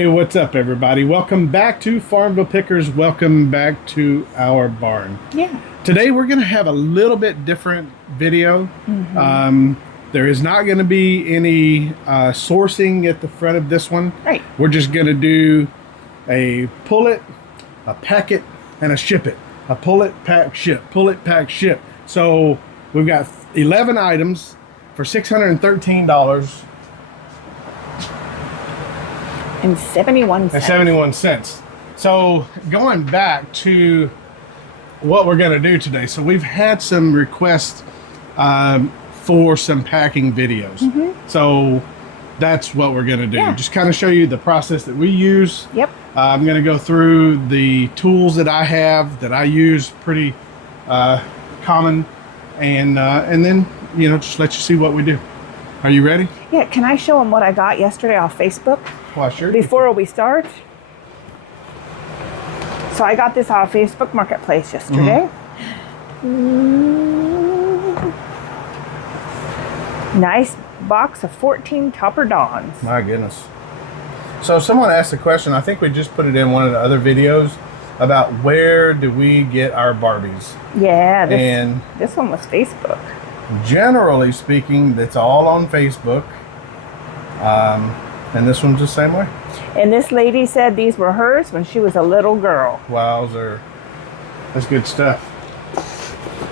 Hey, what's up everybody? Welcome back to Farmville Pickers. Welcome back to our barn. Yeah. Today we're going to have a little bit different video. There is not going to be any sourcing at the front of this one. Right. We're just going to do a pull it, a pack it, and a ship it. A pull it, pack, ship. Pull it, pack, ship. So we've got 11 items for $613. And 71 cents. 71 cents. So going back to what we're going to do today. So we've had some requests for some packing videos. So that's what we're going to do. Yeah. Just kind of show you the process that we use. Yep. I'm going to go through the tools that I have that I use pretty common, and then just let you see what we do. Are you ready? Yeah, can I show them what I got yesterday off Facebook? Well, sure. Before we start. So I got this off Facebook Marketplace yesterday. Nice box of 14 Topper Dawns. My goodness. So someone asked a question, I think we just put it in one of the other videos, about where do we get our Barbies? Yeah, And this one was Facebook. generally speaking, that's all on Facebook. And this one's the same way. And this lady said these were hers when she was a little girl. Wowzer. That's good stuff.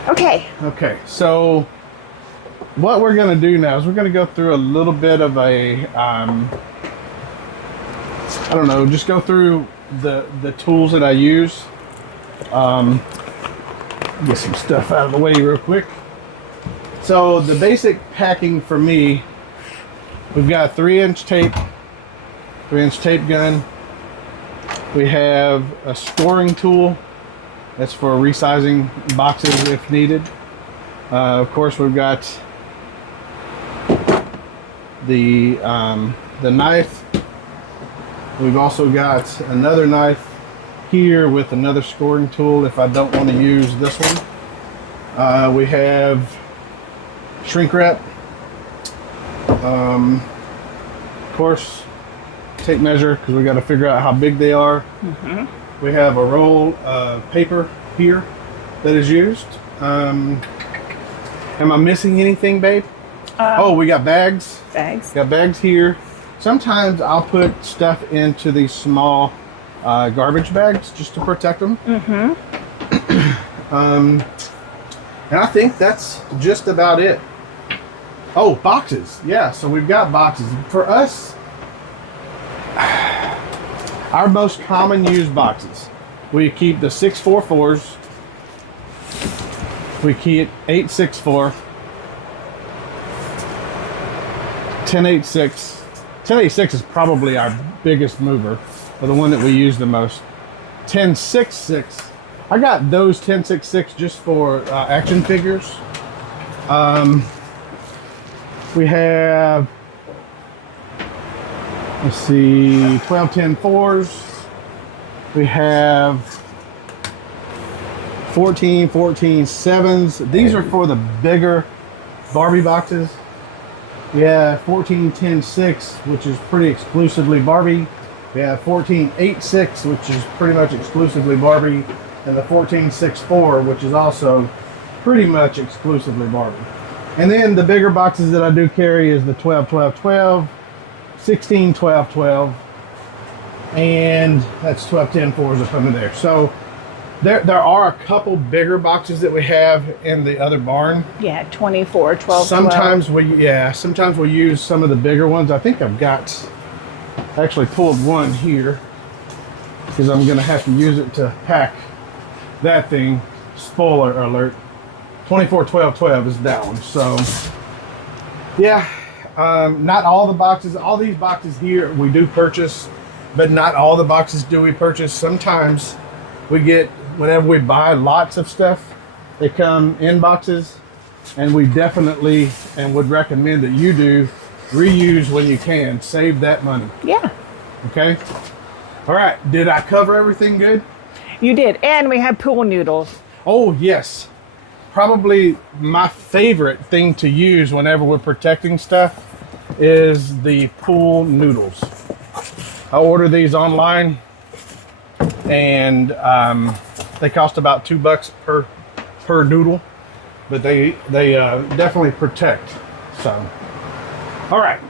Okay. Okay, so what we're going to do now is we're going to go through a little bit of a, I don't know, just go through the tools that I use. Get some stuff out of the way real quick. So the basic packing for me, we've got 3-inch tape, 3-inch tape gun. We have a scoring tool. That's for resizing boxes if needed. Of course, we've got the knife. We've also got another knife here with another scoring tool if I don't want to use this one. We have shrink wrap. Of course, tape measure, because we got to figure out how big they are. We have a roll of paper here that is used. Am I missing anything, babe? Oh, we got bags. Bags. Got bags here. Sometimes I'll put stuff into these small garbage bags just to protect them. And I think that's just about it. Oh, boxes. Yeah, so we've got boxes. For us, our most common used boxes, we keep the 644s. We keep 864, 1086. 1086 is probably our biggest mover, or the one that we use the most. 1066. I got those 1066 just for action figures. We have, let's see, 12-10-4s. We have 14-14-7s. These are for the bigger Barbie boxes. We have 14-10-6, which is pretty exclusively Barbie. We have 14-8-6, which is pretty much exclusively Barbie. And the 14-6-4, which is also pretty much exclusively Barbie. And then the bigger boxes that I do carry is the 12-12-12, 16-12-12, and that's 12-10-4s up under there. So there are a couple bigger boxes that we have in the other barn. Yeah, 24, 12, Sometimes 12. sometimes we use some of the bigger ones. I think I've got, actually pulled one here because I'm gonna have to use it to pack that thing. Spoiler alert. 24-12-12 is that one. So yeah, not all the boxes, all these boxes here we do purchase, but not all the boxes do we purchase. Sometimes we get, whenever we buy lots of stuff, they come in boxes, and we definitely and would recommend that you do reuse when you can. Save that money. Yeah. Okay. All right. Did I cover everything good? You did. And we had pool noodles. Oh yes. Probably my favorite thing to use whenever we're protecting stuff is the pool noodles. I ordered these online, and they cost about $2 per noodle, but they definitely protect. So, all right.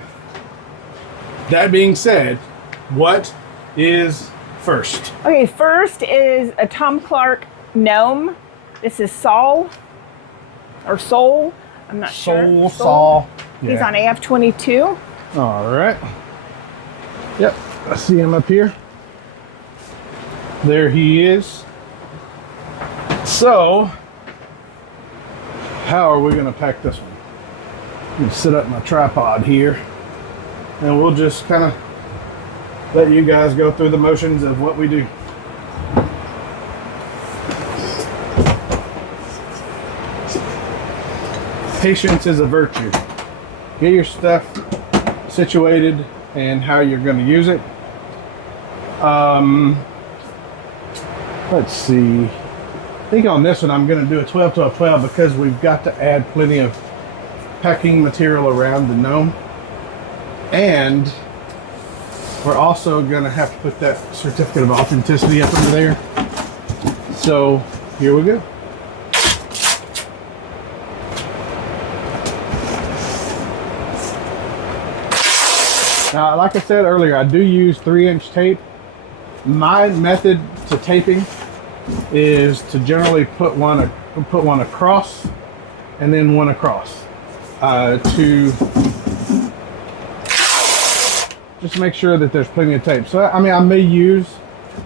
That being said, what is first? Okay, first is a Tom Clark gnome. This is Saul or Soul. I'm not sure. Saul. He's Yeah. on AF-22. All right. Yep, I see him up here. There he is. So, how are we going to pack this one? I'm going to set up my tripod here, and we'll just kind of let you guys go through the motions of what we do. Patience is a virtue. Get your stuff situated and how you're going to use it. Let's see. I think on this one I'm going to do a 12-12-12 because we've got to add plenty of packing material around the gnome. And we're also going to have to put that certificate of authenticity up under there. So here we go. Now, like I said earlier, I do use 3-inch tape. My method to taping is to generally put one across and then one across to just make sure that there's plenty of tape. So, I mean, I may use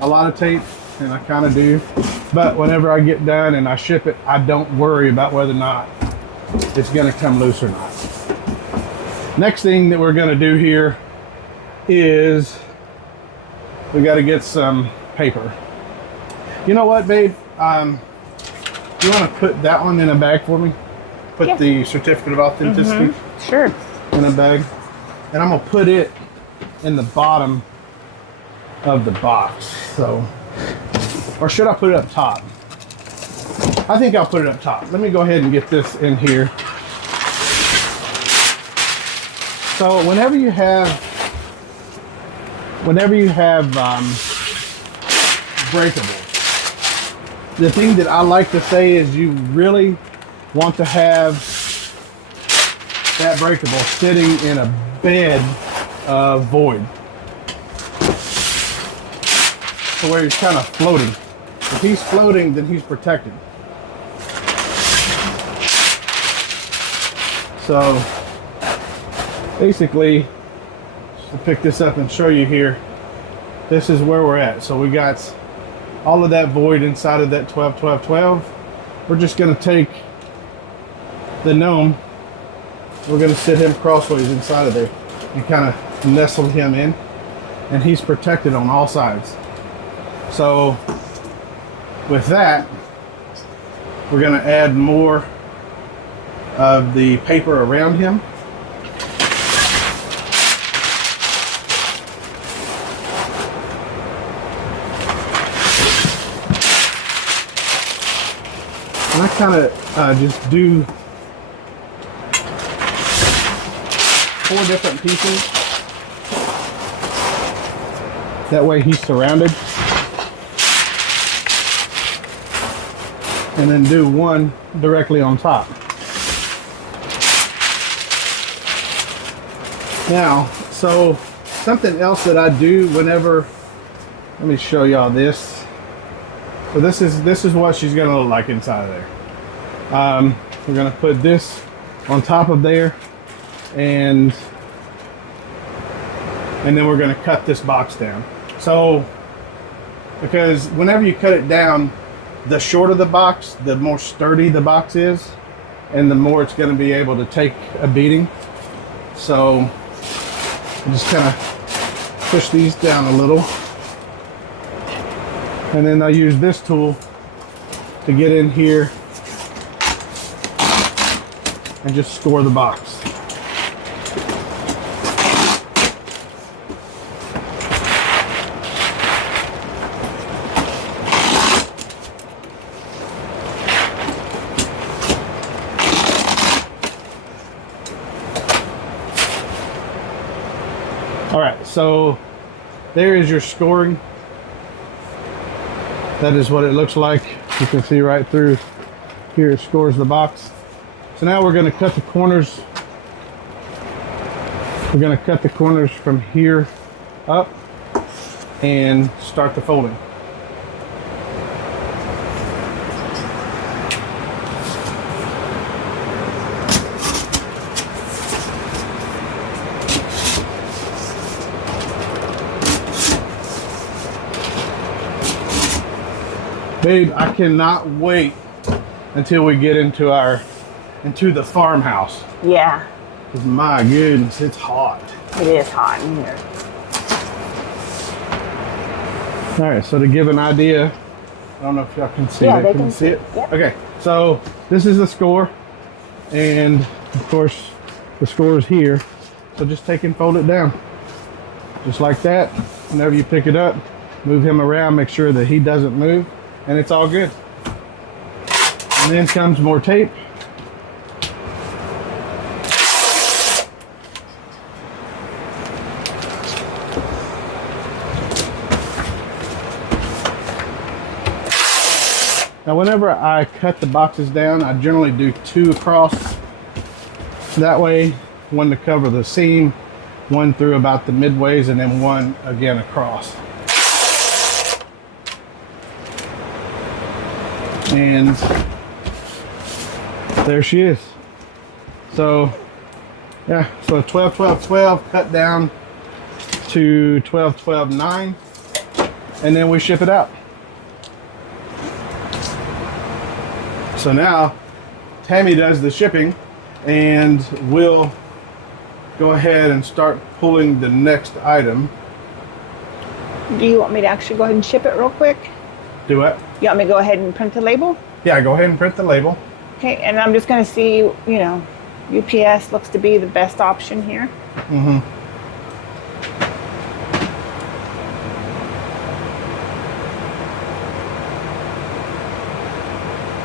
a lot of tape, and I kind of do, but whenever I get done and I ship it, I don't worry about whether or not it's going to come loose or not. Next thing that we're going to do here is we got to get some paper. You know what, babe? You want to put that one in a bag for me? Put the certificate of authenticity Sure. in a bag. And I'm going to put it in the bottom of the box. So, or should I put it up top? I think I'll put it up top. Let me go ahead and get this in here. So whenever you have breakables, the thing that I like to say is you really want to have that breakable sitting in a bed of void, so where he's kind of floating. If he's floating, then he's protected. So basically, just to pick this up and show you here, this is where we're at. So we got all of that void inside of that 12-12-12. We're just going to take the gnome, we're going to sit him crossways inside of there and kind of nestle him in, and he's protected on all sides. So with that, we're going to add more of the paper around him. And I kind of just do 4 different pieces. That way he's surrounded. And then do one directly on top. Now, so something else that I do whenever, let me show y'all this. So this is what she's gonna look like inside of there. We're gonna put this on top of there, and then we're gonna cut this box down. So, because whenever you cut it down, the shorter the box, the more sturdy the box is, and the more it's gonna be able to take a beating. So, I just kind of push these down a little. And then I use this tool to get in here and just score the box. All right, so there is your scoring. That is what it looks like. You can see right through here it scores the box. So now we're going to cut the corners. We're going to cut the corners from here up and start the folding. Babe, I cannot wait until we get into the farmhouse. Yeah. 'Cause my goodness, it's hot. It is hot in here. All right, so to give an idea, I don't know if y'all can see Yeah, it. they Can can you see it? Yep. Okay, so this is the score, and of course the score is here. So just take and fold it down, just like that. Whenever you pick it up, move him around, make sure that he doesn't move, and it's all good. And then comes more tape. Now whenever I cut the boxes down, I generally do 2 across. That way, one to cover the seam, one through about the midways, and then one again across. And there she is. So yeah, so 12, 12, 12 cut down to 12, 12, 9, and then we ship it out. So now Tammy does the shipping, and we'll go ahead and start pulling the next item. Do you want me to actually go ahead and ship it real quick? Do what? You want me to go ahead and print the label? Yeah, go ahead and print the label. Okay, and I'm just going to see, you know, UPS looks to be the best option here. Mm-hmm.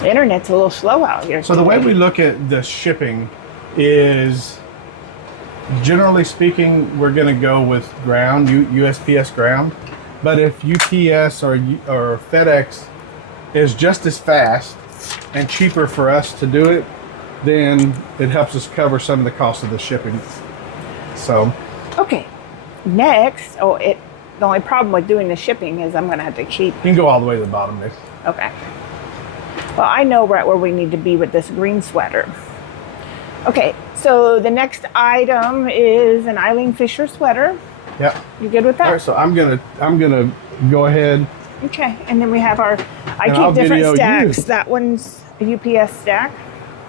The internet's a little slow out here. So the way we look at the shipping is, generally speaking, we're going to go with ground, USPS ground. But if UPS or FedEx is just as fast and cheaper for us to do it, then it helps us cover some of the cost of the shipping. So, Okay, next, the only problem with doing the shipping is I'm going to have to keep. you can go all the way to the bottom, Nick. Okay. Well, I know right where we need to be with this green sweater. Okay, so the next item is an Een Fisher sweater. Yep. You good with that? All right, so I'm gonna go ahead. Okay, and then we have our, I And I'll keep video different you. stacks. That one's a UPS stack.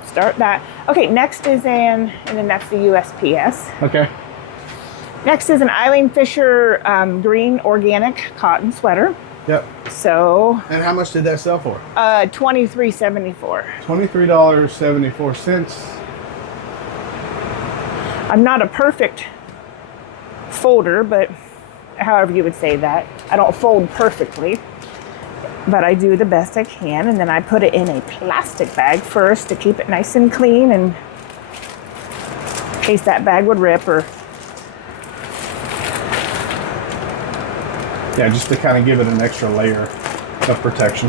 Start that. Okay, next is and then that's the USPS. Okay. Next is an Een Fisher green organic cotton sweater. Yep. So, And how much did that sell for? $23.74. $23.74. I'm not a perfect folder, but however you would say that. I don't fold perfectly, but I do the best I can, and then I put it in a plastic bag first to keep it nice and clean, and in case that bag would rip or. Yeah, just to kind of give it an extra layer of protection.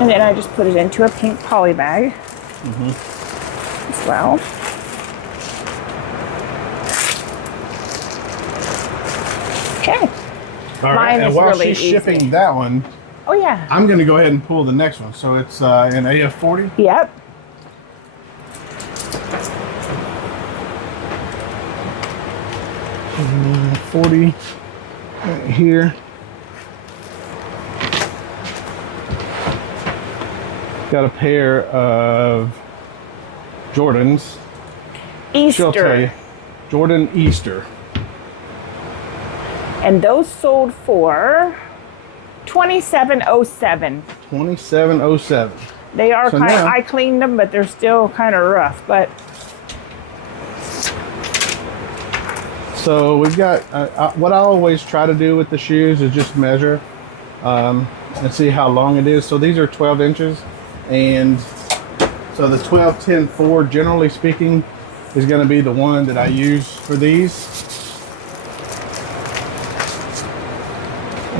And then I just put it into a pink poly bag as well. Okay. All right, Mine and is while really she's easy. shipping that one, Oh yeah. I'm going to go ahead and pull the next one. So it's an AF40. Yep. Uh, 40 right here. Got a pair of Jordans. She'll tell you. Easter. Jordan Easter. And those sold for $27.07. 2707. They are So kind of, now- I cleaned them, but they're still kind of rough. But So we've got, what I always try to do with the shoes is just measure and see how long it is. So these are 12 inches. And so the 12-10-4, generally speaking, is going to be the one that I use for these.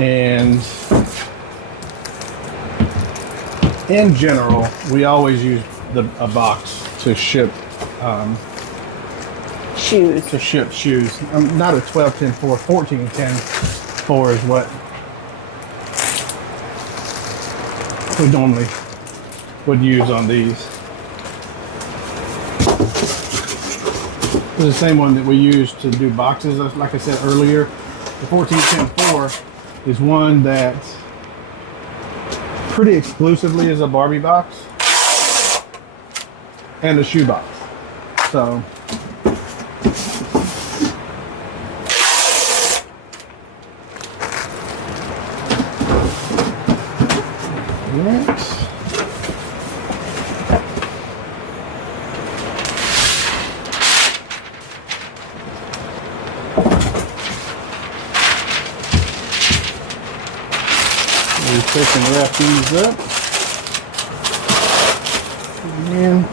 And in general, we always use a box to ship Shoes. shoes. Not a 12-10 4, 14-10 4 is what we normally would use on these. This is the same one that we use to do boxes. Like I said earlier, the 14-10 4 is one that pretty exclusively is a Barbie box and a shoe box. So next, we take and wrap these up. And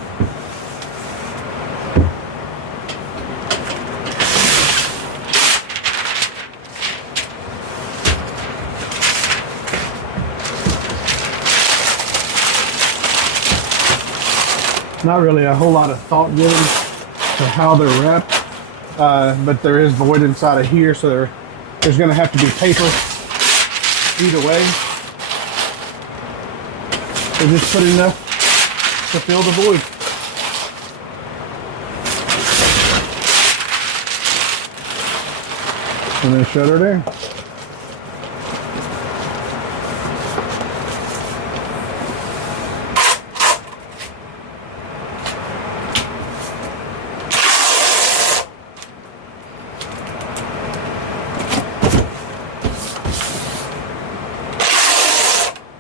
not really a whole lot of thought given to how they're wrapped, but there is void inside of here, so there's going to have to be paper either way. So just put enough to fill the void. And then shut her down.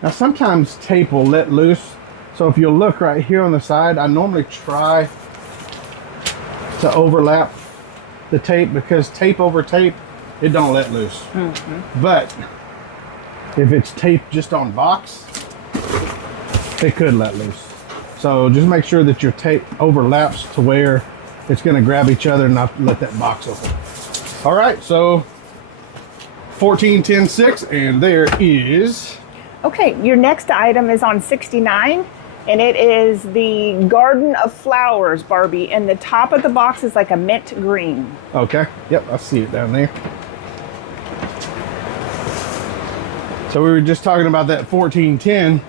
Now sometimes tape will let loose, so if you'll look right here on the side, I normally try to overlap the tape, because tape over tape, it don't let loose. But if it's taped just on box, it could let loose. So just make sure that your tape overlaps to where it's going to grab each other and not let that box open. All right, so 14-10-6, and there is... Okay, your next item is on 69, and it is the Garden of Flowers Barbie, and the top of the box is like a mint green. Okay, yep, I see it down there. So we were just talking about that 14-10.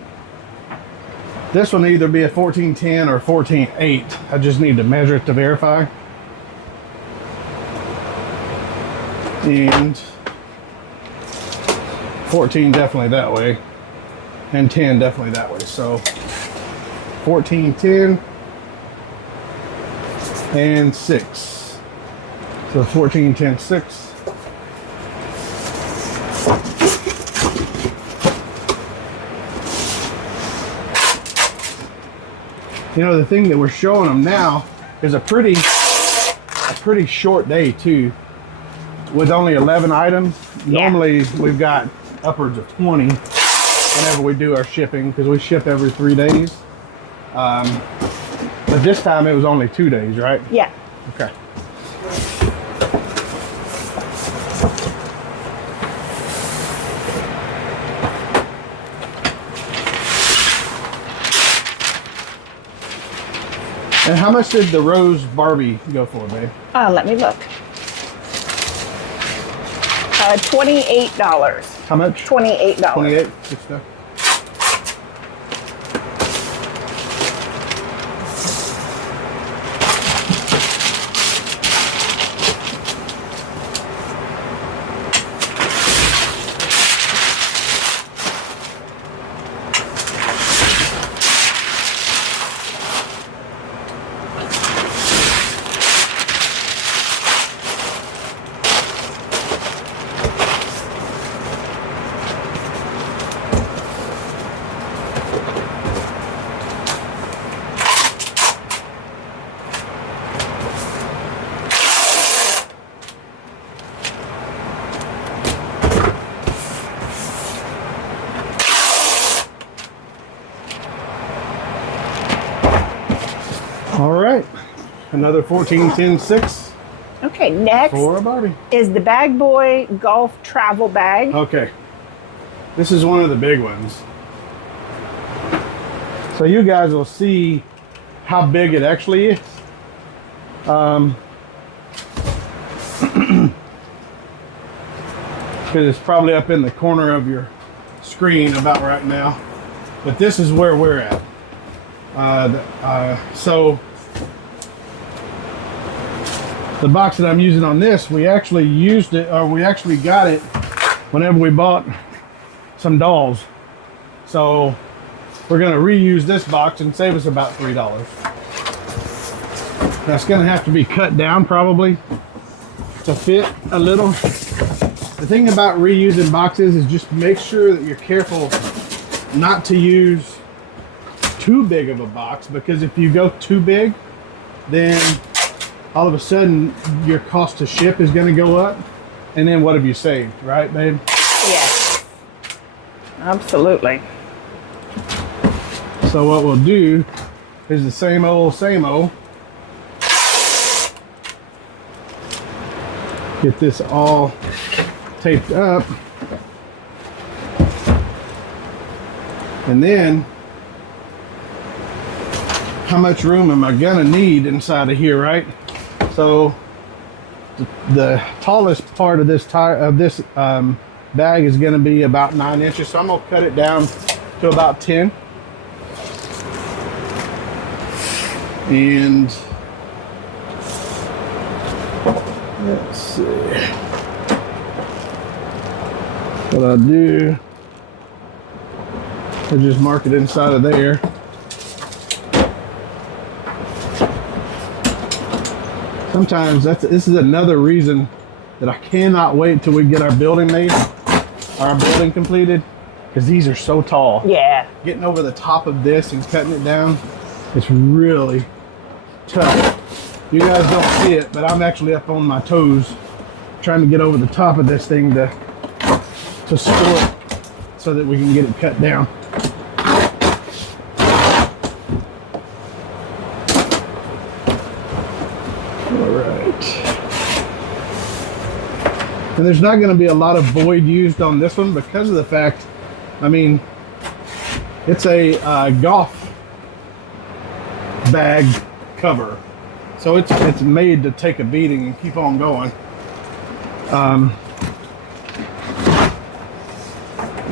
This one will either be a 14-10 or 14-8. I just need to measure it to verify. And 14 definitely that way. And 10 definitely that way. So 14-10 and 6. So 14-10-6. You know, the thing that we're showing them now is a pretty short day too, with only 11 items. Yeah. Normally we've got upwards of 20 whenever we do our shipping, because we ship every 3 days. But this time it was only 2 days, right? Yeah. Okay. And how much did the Rose Barbie go for, babe? Let me look. $28. How much? $28. 28. Good stuff. All right, another 14-10-6. Okay, next for a Barbie is the Bag Boy Golf Travel Bag. Okay, This is one of the big ones. So you guys will see how big it actually is. Because it's probably up in the corner of your screen about right now. But this is where we're at. So the box that I'm using on this, we actually used it, or we actually got it whenever we bought some dolls. So we're going to reuse this box and save us about $3. That's going to have to be cut down probably to fit a little. The thing about reusing boxes is just make sure that you're careful not to use too big of a box, because if you go too big, then all of a sudden your cost to ship is going to go up, and then what have you saved, right, babe? Yes, absolutely. So what we'll do is the same old. Get this all taped up, and then how much room am I gonna need inside of here, right? So the tallest part of this bag is gonna be about 9 inches, so I'm gonna cut it down to about 10. And let's see what I'll do. I'll just mark it inside of there. Sometimes this is another reason that I cannot wait till we get our building made, our building completed, because these are so tall. Yeah. Getting over the top of this and cutting it down, it's really tough. You guys don't see it, but I'm actually up on my toes trying to get over the top of this thing to support so that we can get it cut down. And there's not going to be a lot of void used on this one because of the fact, I mean, it's a golf bag cover, so it's made to take a beating and keep on going.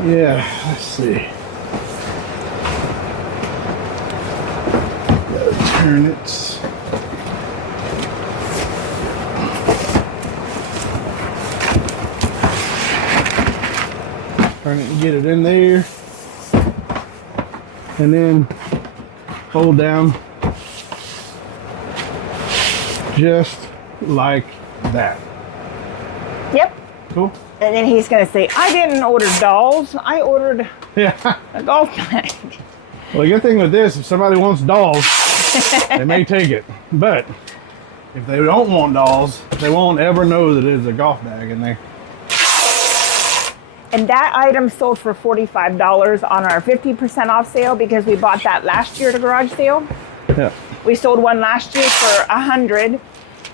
Yeah, let's see. Gotta turn it. Turn it and get it in there, and then fold down just like that. Yep. Cool. And then he's gonna say, I didn't order dolls, I ordered Yeah. a golf bag. Well, the good thing with this, if somebody wants dolls, they may take it. But if they don't want dolls, they won't ever know that it's a golf bag in there. And that item sold for $45 on our 50% off sale because we bought that last year at a garage sale. Yeah. We sold one last year for $100,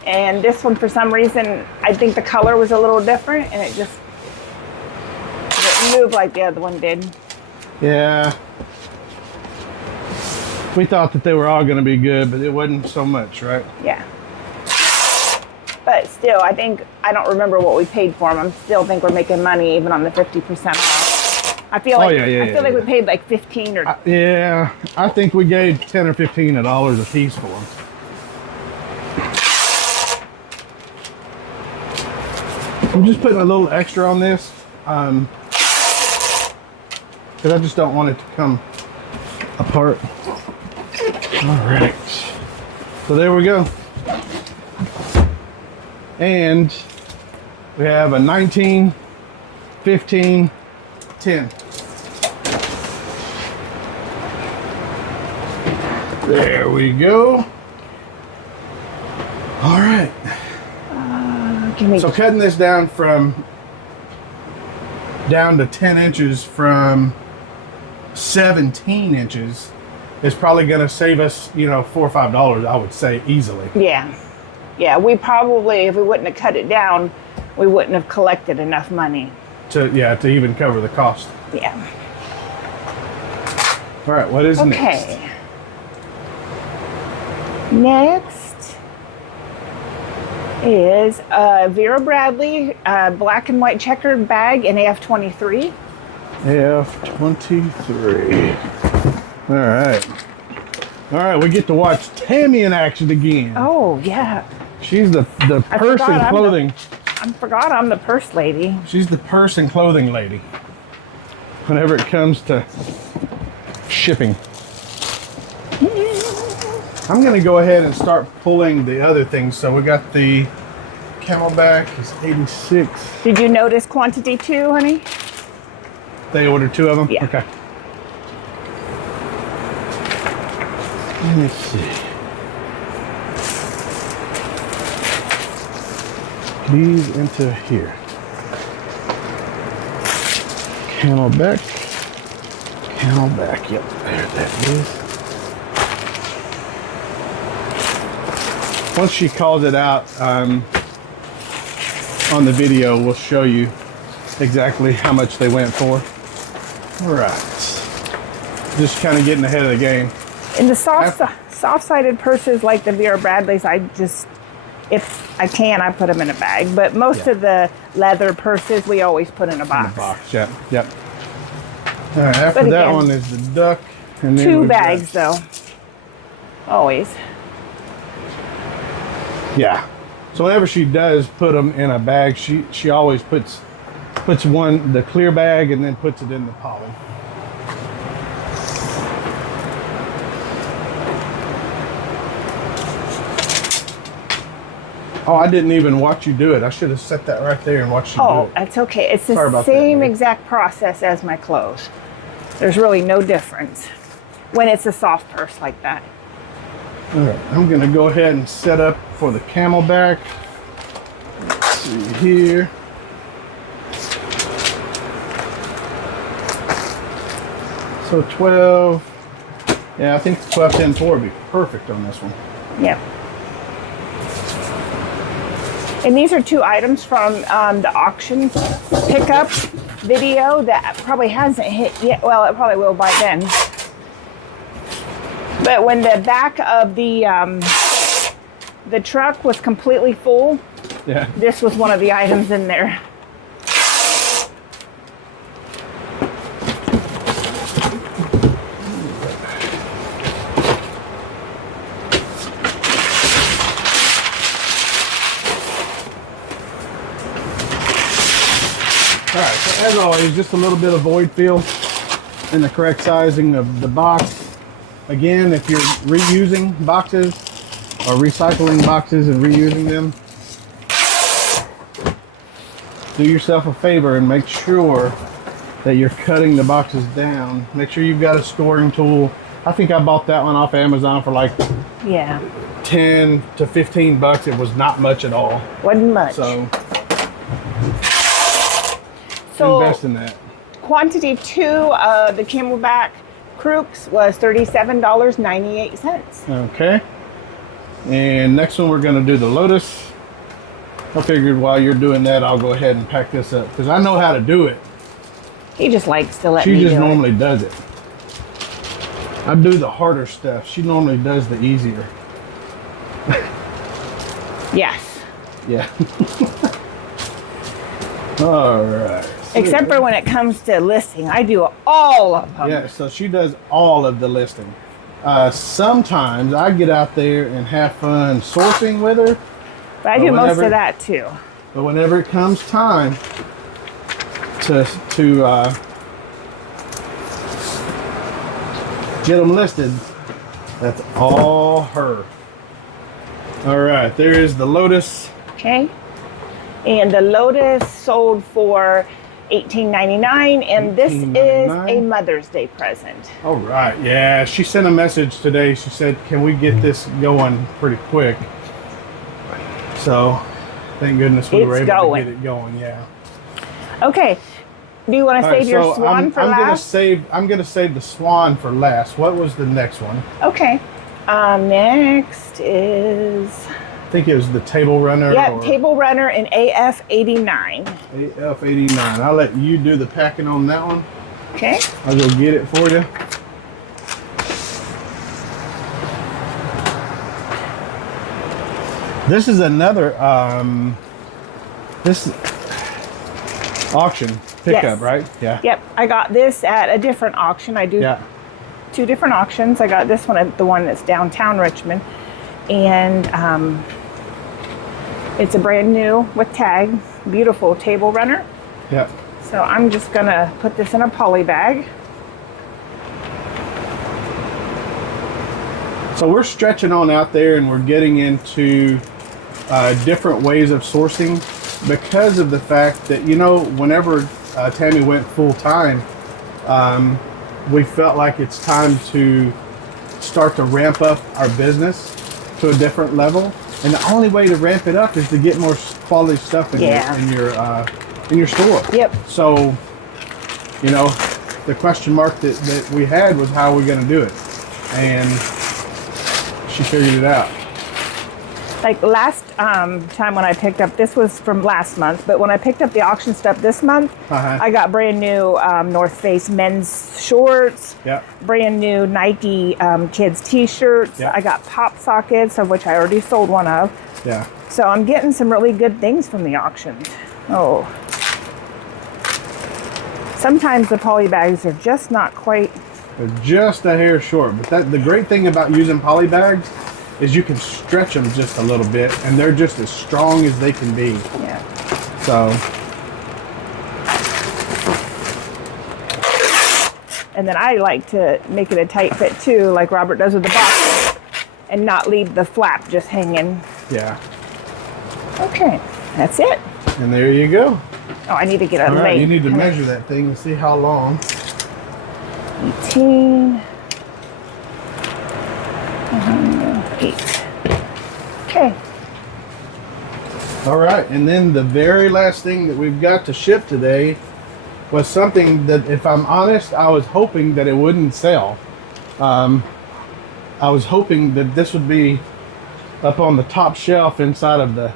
and this one, for some reason, I think the color was a little different, and it just didn't move like the other one did. Yeah. We thought that they were all going to be good, but it wasn't so much, right? Yeah. But still, I don't remember what we paid for them. I still think we're making money even on the 50% off. I feel like we paid like 15 or. Yeah, I think we gave $10 or $15 a piece for them. I'm just putting a little extra on this because I just don't want it to come apart. All right, so there we go. And we have a 19, 15, 10. There we go. All right. So cutting this down to 10 inches from 17 inches is probably going to save us, $4 or $5, I would say, easily. Yeah. Yeah, we probably, if we wouldn't have cut it down, we wouldn't have collected enough money to even cover the cost. Yeah. All right, what is next? Okay. Next is a Vera Bradley black and white checkered bag in AF23. AF23. All right. All right, we get to watch Tammy in action again. Oh, yeah. She's the purse and clothing. I forgot I'm the purse lady. She's the purse and clothing lady. Whenever it comes to shipping. I'm going to go ahead and start pulling the other things. So we got the Camelback is 86. Did you notice quantity 2, honey? They ordered 2 of them? Yeah. Okay. Let me see. These into here. Camelback. Camelback. Yep, there that is. Once she calls it out on the video, we'll show you exactly how much they went for. All right. Just kind of getting ahead of the game. In the soft-sided purses like the Vera Bradleys, if I can, I put them in a bag. But most of the leather purses, we always put in a box. In a box, yep, yep. All right, after But that again, one is the duck. And then 2 we've bags, got, though. Always. Yeah. So whenever she does put them in a bag, she always puts the clear bag and then puts it in the poly. Oh, I didn't even watch you do it. I should have set that right there and watched you do it. Oh, that's okay. It's Sorry the about same that, exact process as my clothes. There's really no difference when it's a soft purse like that. All right, I'm gonna go ahead and set up for the Camelback. Let's see here. So 12. Yeah, I think 12-10-4 would be perfect on this one. Yep. And these are 2 items from the auction pickup video that probably hasn't hit yet. Well, it probably will by then. But when the back of the truck was completely full, Yeah. this was one of the items in there. All right, so as always, just a little bit of void fill and the correct sizing of the box. Again, if you're reusing boxes or recycling boxes and reusing them, do yourself a favor and make sure that you're cutting the boxes down. Make sure you've got a scoring tool. I think I bought that one off Amazon for like 10 to 15 bucks. It was not much at all. Wasn't much. So invest in that. Quantity 2 of the Camelback Crooks was $37.98. Okay. And next one we're going to do the Lotus. I figured while you're doing that, I'll go ahead and pack this up because I know how to do it. He just likes to let me She do just it. normally does it. I do the harder stuff. She normally does the easier. Yes. Yeah. All right. Except for when it comes to listing. I do all of them. Yeah, so she does all of the listing. Sometimes I get out there and have fun sourcing with her. But I do most of that too. But whenever it comes time to get them listed, that's all her. All right, there is the Lotus. Okay. And the Lotus sold for $18.99, and this is a Mother's Day present. All right, yeah, she sent a message today. She said, can we get this going pretty quick? So, thank goodness we were able to get it going, yeah. Okay, do you want to save your swan for last? I'm gonna save the swan for last. What was the next one? Okay, next is think it was the table runner. Yep, table runner in AF89. AF89. I'll let you do the packing on that one. Okay. I'll go get it for you. This is another this auction pickup, Yes. right? Yeah. Yep, I got this at a different auction. I do 2 different auctions. I got this one at the one that's downtown Richmond, and it's a brand new with tag, beautiful table runner. Yeah. So I'm just gonna put this in a poly bag. So we're stretching on out there, and we're getting into different ways of sourcing because of the fact that, you know, whenever Tammy went full time, we felt like it's time to start to ramp up our business to a different level. And the only way to ramp it up is to get more quality stuff in your store. Yep. So, you know, the question mark that we had was how are we going to do it? And she figured it out. Like last time when I picked up, this was from last month, but when I picked up the auction stuff this month, I got brand new North Face men's shorts, brand new Nike kids t-shirts. I got pop sockets, of which I already sold one of. Yeah. So I'm getting some really good things from the auctions. Oh. Sometimes the poly bags are just not quite. They're just a hair short, but the great thing about using poly bags is you can stretch them just a little bit, and they're just as strong as they can be. Yeah. So. And then I like to make it a tight fit too, like Robert does with the boxes, and not leave the flap just hanging. Yeah. Okay, that's it. And there you go. Oh, I need to get a All right, leg. you need to measure that thing and see how long. 18. 8. Okay. All right, and then the very last thing that we've got to ship today was something that, if I'm honest, I was hoping that it wouldn't sell. I was hoping that this would be up on the top shelf inside of the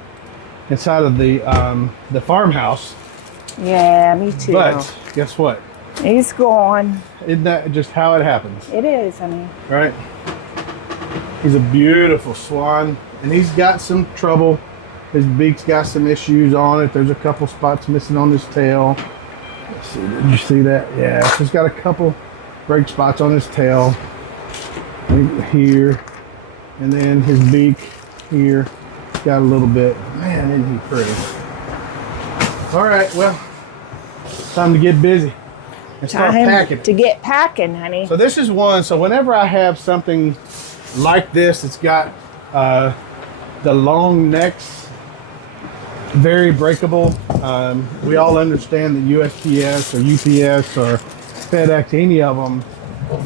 farmhouse. Yeah, me too. But guess what? He's gone. Isn't that just how it happens? It is, honey. Right? He's a beautiful swan, and he's got some trouble. His beak's got some issues on it. There's a couple spots missing on his tail. Let's see, did you see that? Yeah, so he's got a couple break spots on his tail here, and then his beak here. Got a little bit. Man, isn't he pretty? All right, well, time to get busy and start packing. To get packing, honey. So this is one. So whenever I have something like this, it's got the long necks, very breakable. We all understand that USPS or UPS or FedEx, any of them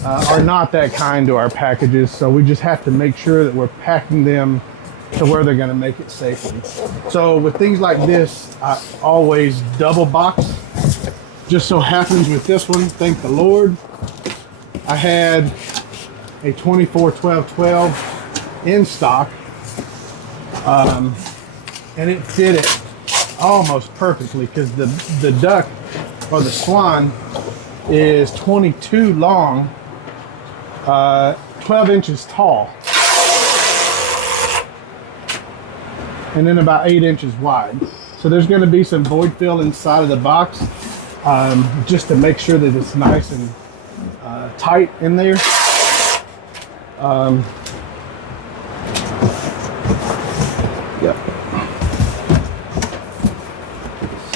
are not that kind to our packages. So we just have to make sure that we're packing them to where they're going to make it safely. So with things like this, I always double box. Just so happens with this one, thank the Lord, I had a 24-12-12 in stock, and it fit it almost perfectly because the duck or the swan is 22 long, 12 inches tall, and then about 8 inches wide. So there's going to be some void fill inside of the box, just to make sure that it's nice and tight in there. Yep.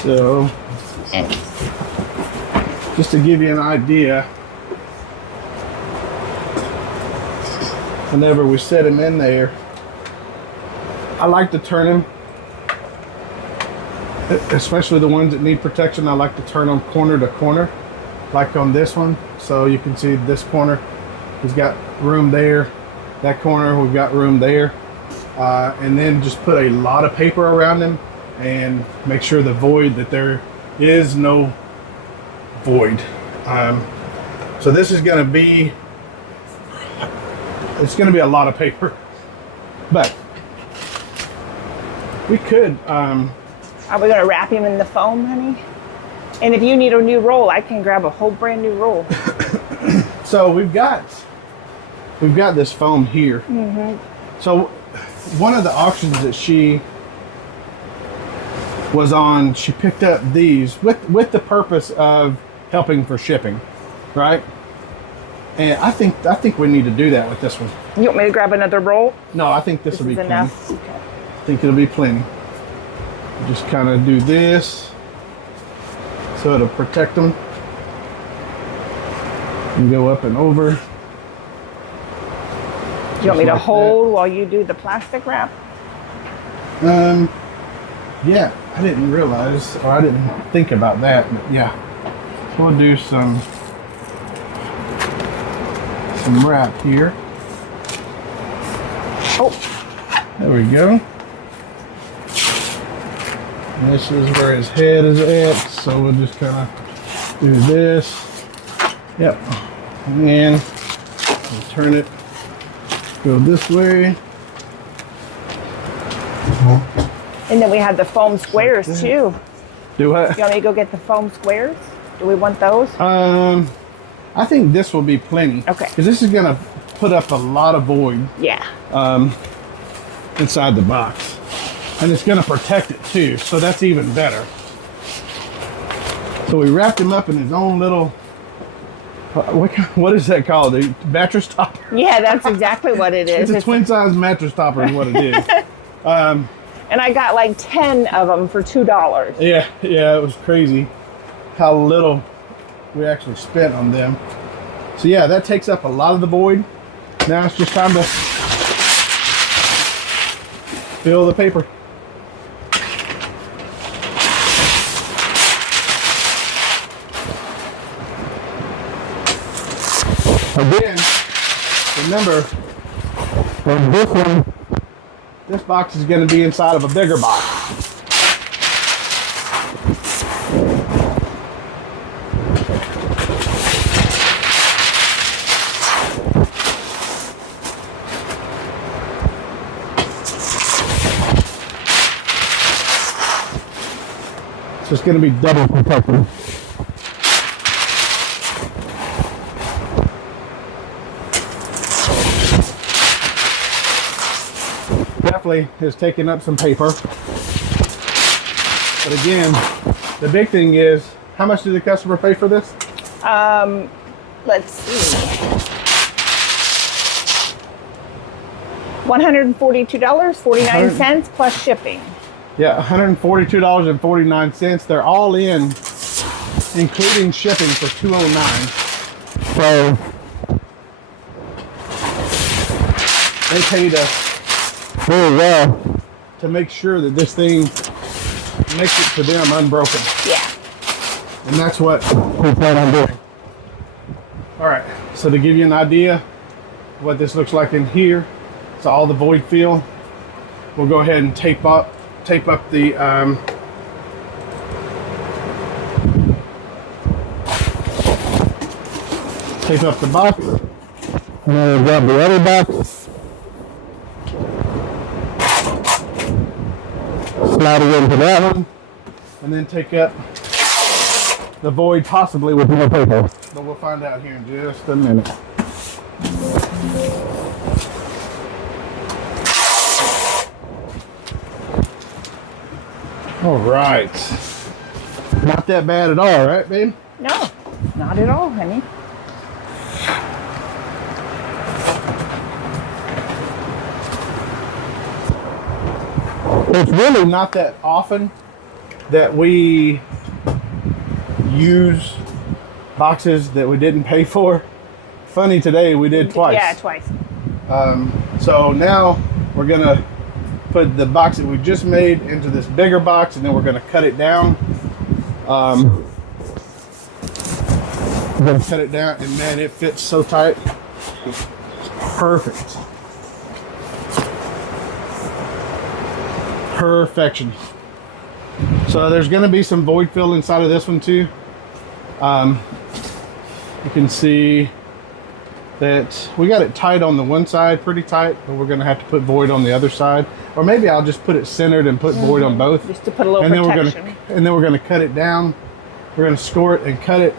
So, just to give you an idea, whenever we set them in there, I like to turn them, especially the ones that need protection. I like to turn them corner to corner, like on this one. So you can see this corner, he's got room there. That corner, we've got room there. And then just put a lot of paper around them and make sure that there is no void. So this is going to be, it's going to be a lot of paper, but We could. Are we gonna wrap him in the foam, honey? And if you need a new roll, I can grab a whole brand new roll. So we've got this foam here. So one of the auctions that she was on, she picked up these with the purpose of helping for shipping, right? And I think we need to do that with this one. You want me to grab another roll? No, I think this will be plenty. Enough. Okay. I think it'll be plenty. Just kind of do this so it'll protect them. And go up and over. Do you want me to hold while you do the plastic wrap? Yeah, I didn't realize, or I didn't think about that, but yeah. So we'll do some wrap here. Oh, there we go. And this is where his head is at, so we'll just kind of do this. Yep. And then we'll turn it, go this way. and then we have the foam squares too. Do what? You want me to go get the foam squares? Do we want those? I think this will be plenty. Okay. Because this is gonna put up a lot of void. Yeah. Inside the box, and it's gonna protect it too. So that's even better. So we wrapped him up in his own little. What is that called? A mattress topper? Yeah, that's exactly what it is. It's a twin size mattress topper is what it is. And I got like 10 of them for $2. Yeah, it was crazy how little we actually spent on them. So yeah, that takes up a lot of the void. Now it's just time to fill the paper. Again, remember, this box is going to be inside of a bigger box. So it's going to be double protected. Definitely is taking up some paper. But again, the big thing is, how much did the customer pay for this? Let's see. $142.49 plus shipping. Yeah, $142.49. They're all in, including shipping, for $209. So they paid us very well to make sure that this thing makes it to them unbroken. Yeah. And that's what we plan on doing. All right, so to give you an idea of what this looks like in here, so all the void fill, we'll go ahead and tape up the tape up the box, and then we'll grab the other box, slide it into that one, and then take up the void possibly with more paper. But we'll find out here in just a minute. All right. Not that bad at all, right, babe? No, not at all, honey. It's really not that often that we use boxes that we didn't pay for. Funny, today we did twice. Yeah, twice. So now we're gonna put the box that we just made into this bigger box, and then we're gonna cut it down. We're gonna cut it down, and man, it fits so tight. Perfect. Perfection. So there's going to be some void fill inside of this one too. You can see that we got it tight on the one side, pretty tight, but we're gonna have to put void on the other side. Or maybe I'll just put it centered and put void on both. Just to put a little protection. And then we're gonna cut it down. We're gonna score it and cut it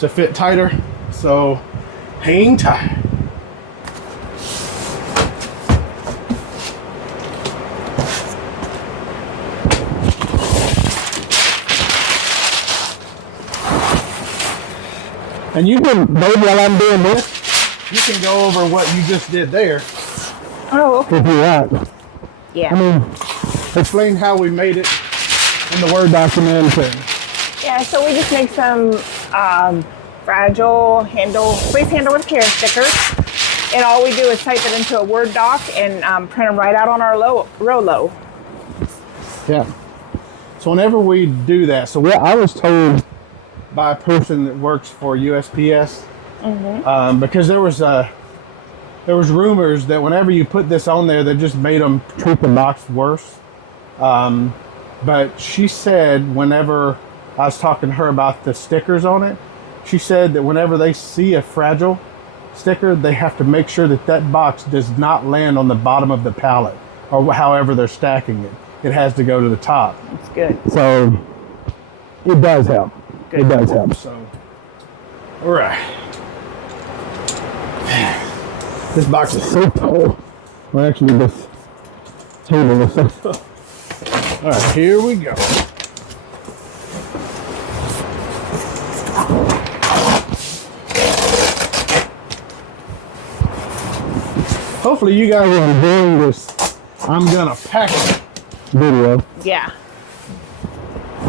to fit tighter. So hang tight. And you can, babe, while I'm doing this, you can go over what you just did there. Oh, okay. If you want. Yeah. I mean, explain how we made it in the Word document. Yeah, so we just make some fragile handle, place handle with care stickers. And all we do is type it into a Word doc and print them right out on our Rolo. Yeah. So whenever we do that, so I was told by a person that works for USPS, because there was rumors that whenever you put this on there, that just made them treat the box worse. But she said whenever I was talking to her about the stickers on it, she said that whenever they see a fragile sticker, they have to make sure that that box does not land on the bottom of the pallet or however they're stacking it. It has to go to the top. That's good. So it does help. Good. It does help. So, all right. This box is so tall. Well, actually, this table is so tall. All right, here we go. Hopefully, you guys are enjoying this I'm gonna pack it video. Yeah.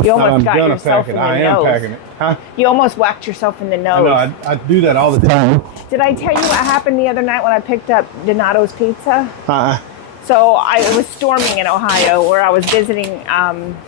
You almost got yourself in the nose. I am packing it. Huh? You almost whacked yourself in the nose. I know, I do that all the time. Did I tell you what happened the other night when I picked up Donato's Pizza? Uh-uh. So I was storming in Ohio where I was visiting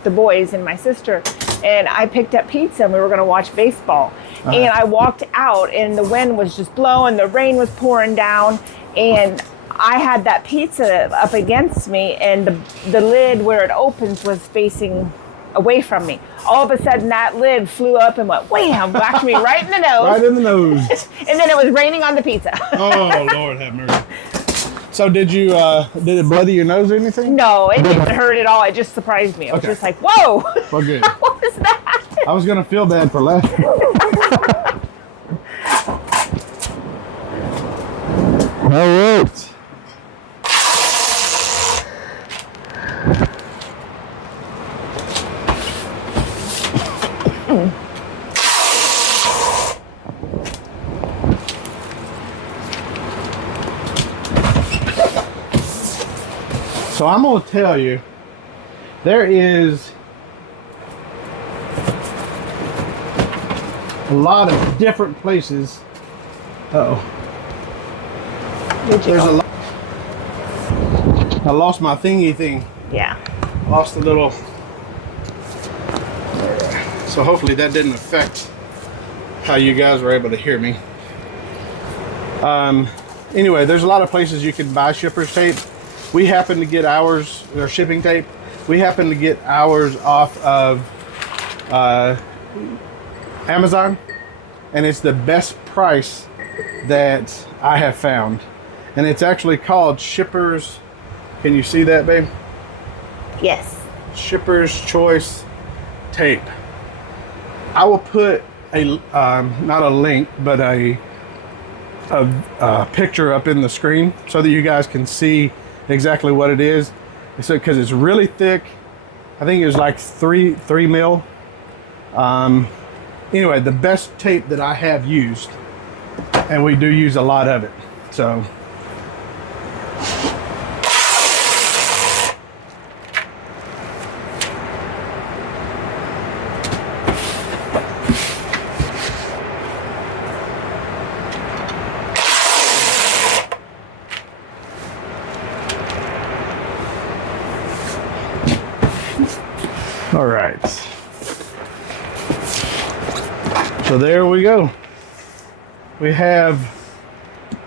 the boys and my sister, and I picked up pizza and we were going to watch baseball. And I walked out and the wind was just blowing, the rain was pouring down, and I had that pizza up against me, and the lid where it opens was facing away from me. All of a sudden that lid flew up and went wham, whacked me right in the nose. Right in the nose. And then it was raining on the pizza. Oh, Lord have mercy. So did it bloody your nose or anything? No, it didn't hurt at all. It just surprised me. I was just like, whoa. Well, good. What was that? I was going to feel bad for laughing. All right. So I'm going to tell you, there is a lot of different places. Uh-oh. There's a lot. I lost my thingy thing. Yeah. Lost a little. So hopefully that didn't affect how you guys were able to hear me. Anyway, there's a lot of places you can buy shipper's tape. We happen to get ours, or shipping tape. We happen to get ours off of Amazon, and it's the best price that I have found. And it's actually called Shipper's. Can you see that, babe? Yes. Shipper's Choice Tape. I will put a not a link, but a picture up in the screen so that you guys can see exactly what it is. So because it's really thick. I think it was like 3 mil. Anyway, the best tape that I have used, and we do use a lot of it. So all right. So there we go. We have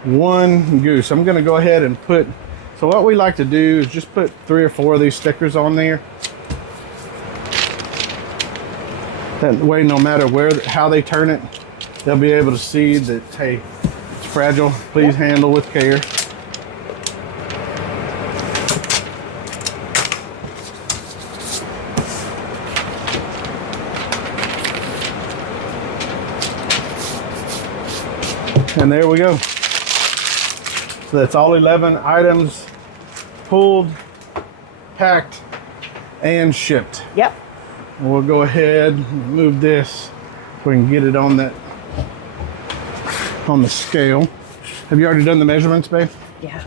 one goose. I'm going to go ahead and put, so what we like to do is just put 3 or 4 of these stickers on there. That way, no matter how they turn it, they'll be able to see that, hey, fragile. Please handle with care. And there we go. So that's all 11 items pulled, packed, and shipped. Yep. And we'll go ahead and move this so we can get it on that, on the scale. Have you already done the measurements, babe? Yeah.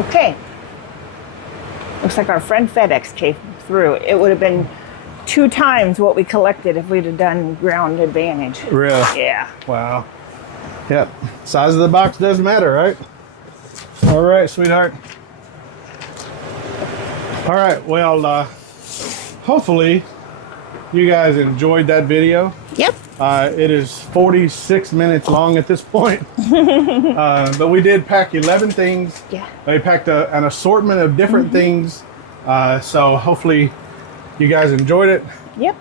Okay. Looks like our friend FedEx came through. It would have been 2 times what we collected if we'd have done ground advantage. Really? Yeah. Wow. Yep. Size of the box does matter, right? All right, sweetheart. All right. Well, hopefully you guys enjoyed that video. Yep. It is 46 minutes long at this point. But we did pack 11 things. Yeah. They packed an assortment of different things. So hopefully you guys enjoyed it. Yep.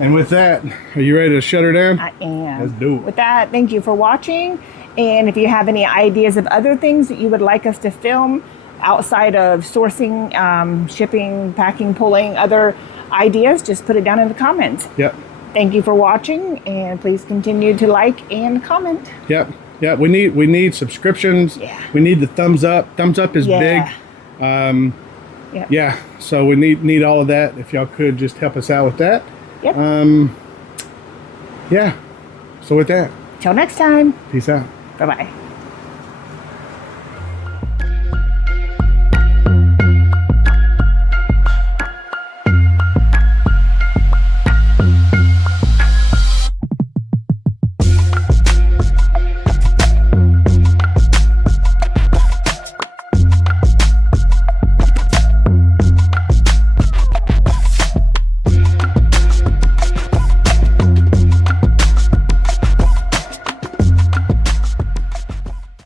And with that, are you ready to shut her down? I am. Let's do it. With that, thank you for watching. And if you have any ideas of other things that you would like us to film outside of sourcing, shipping, packing, pulling, other ideas, just put it down in the comments. Yep. Thank you for watching, and please continue to like and comment. Yep. Yeah, we need subscriptions. Yeah. We need the thumbs up. Thumbs up is Yeah. big. Yep. Yeah. So we need all of that. If y'all could just help us out with that. Yep. Yeah. So with that, Till next time. peace out. Bye-bye.